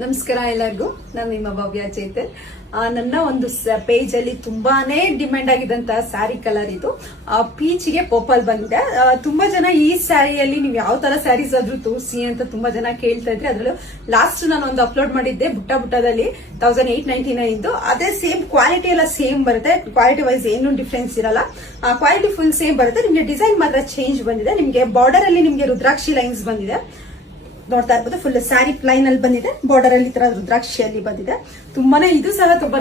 ನಮಸ್ಕಾರ ಎಲ್ಲರಿಗೂ. ನಾನು ನಿಮ್ಮ ಭವ್ಯ ಚೇತನ್. ನನ್ನ ಒಂದು ಪೇಜ್ ಅಲ್ಲಿ ತುಂಬಾನೇ ಡಿಮ್ಯಾಂಡ್ ಆಗಿದ್ದಂತ ಸ್ಯಾರಿ ಕಲರ್ ಇದು ಪೀಚ್ಗೆ ಪರ್ಪಲ್ ಬಂದಿದೆ. ತುಂಬಾ ಜನ ಈ ಸ್ಯಾರಿಯಲ್ಲಿ ನೀವು ಯಾವ ತರ ಸ್ಯಾರೀಸ್ ಆದ್ರೂ ತೋರಿಸಿ ಅಂತ ತುಂಬಾ ಜನ ಕೇಳ್ತಾ ಇದ್ರೆ. ಅದ್ರಲ್ಲೂ ಲಾಸ್ಟ್ ನಾನು ಒಂದು ಅಪ್ಲೋಡ್ ಮಾಡಿದ್ದೆ ಬುಟ್ಟದಲ್ಲಿ 1899 ಅದೇ ಸೇಮ್ ಕ್ವಾಲಿಟಿ ಎಲ್ಲ ಸೇಮ್ ಬರುತ್ತೆ. ಕ್ವಾಲಿಟಿ ವೈಸ್ ಏನು ಡಿಫ್ರೆನ್ಸ್ ಇರಲ್ಲ. ಕ್ವಾಲಿಟಿ ಫುಲ್ ಸೇಮ್ ಬರುತ್ತೆ. ನಿಮ್ಗೆ ಡಿಸೈನ್ ಮಾತ್ರ ಚೇಂಜ್ ಬಂದಿದೆ. ನಿಮ್ಗೆ ಬಾರ್ಡರ್ ಅಲ್ಲಿ ನಿಮ್ಗೆ ರುದ್ರಾಕ್ಷಿ ಲೈನ್ಸ್ ಬಂದಿದೆ, ನೋಡ್ತಾ ಇರ್ಬೋದು. ಫುಲ್ ಸ್ಯಾರಿ ಪ್ಲೈನ್ ಅಲ್ಲಿ ಬಂದಿದೆ, ಬಾರ್ಡರ್ ಅಲ್ಲಿ ತರ ರುದ್ರಾಕ್ಷಿಯಲ್ಲಿ ಬಂದಿದೆ. ತುಂಬಾನೇ ಇದು ಸಹ ತುಂಬಾ